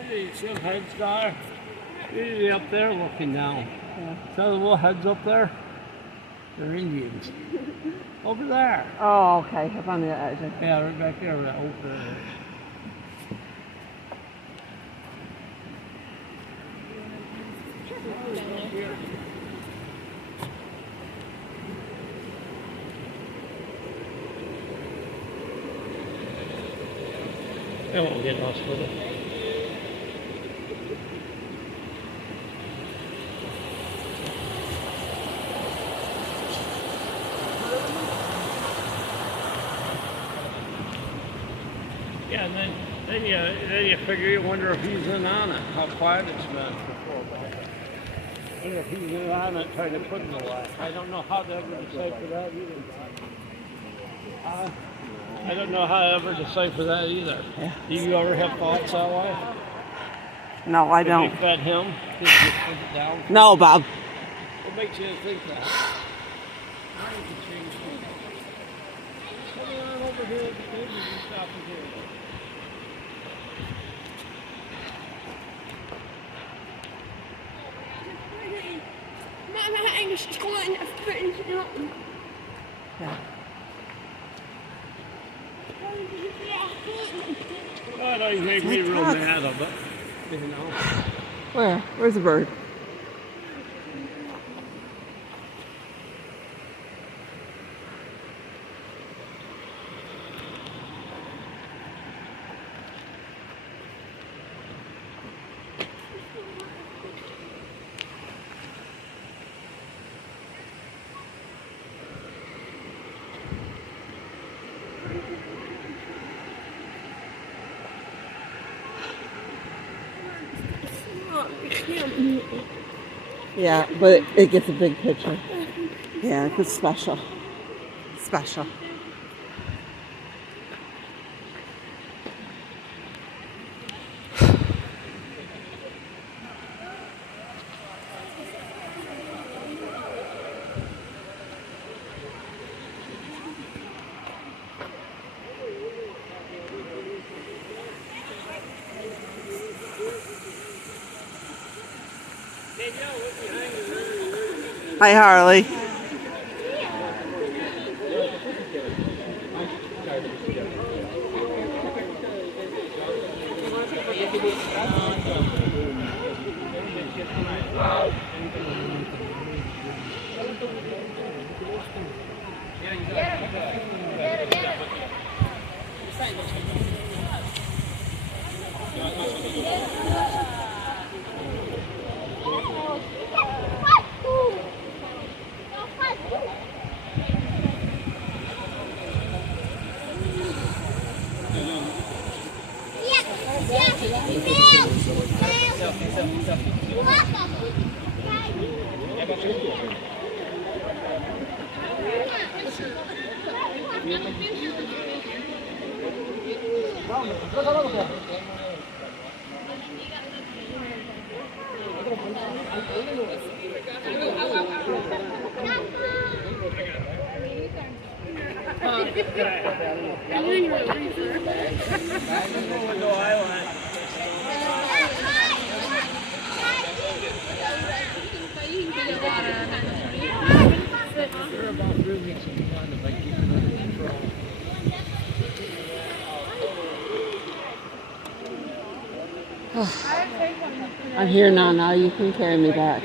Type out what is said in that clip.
You see them heads there? Usually up there looking down. Yeah. See the little heads up there? They're Indians. Over there. Oh, okay. Up on the edge. Yeah, right back there, that open area. They won't get lost with it. Yeah, and then you figure, you wonder if he's in on it, how quiet it's been before. I wonder if he's in on it trying to put in the way. I don't know how they're going to decipher that either. I don't know how to ever decipher that either. Yeah. Do you ever have thoughts that way? No, I don't. They fed him? Did you put it down? No, Bob. What makes you think that? Now you can change things. Come on over here at the table and stop again. Yeah. I don't make me real mad of it, you know. Where? Where's the bird? Yeah, but it gets a big picture. Yeah, it's special. Special. Hi, Harley. I'm here now. Now you can carry me back.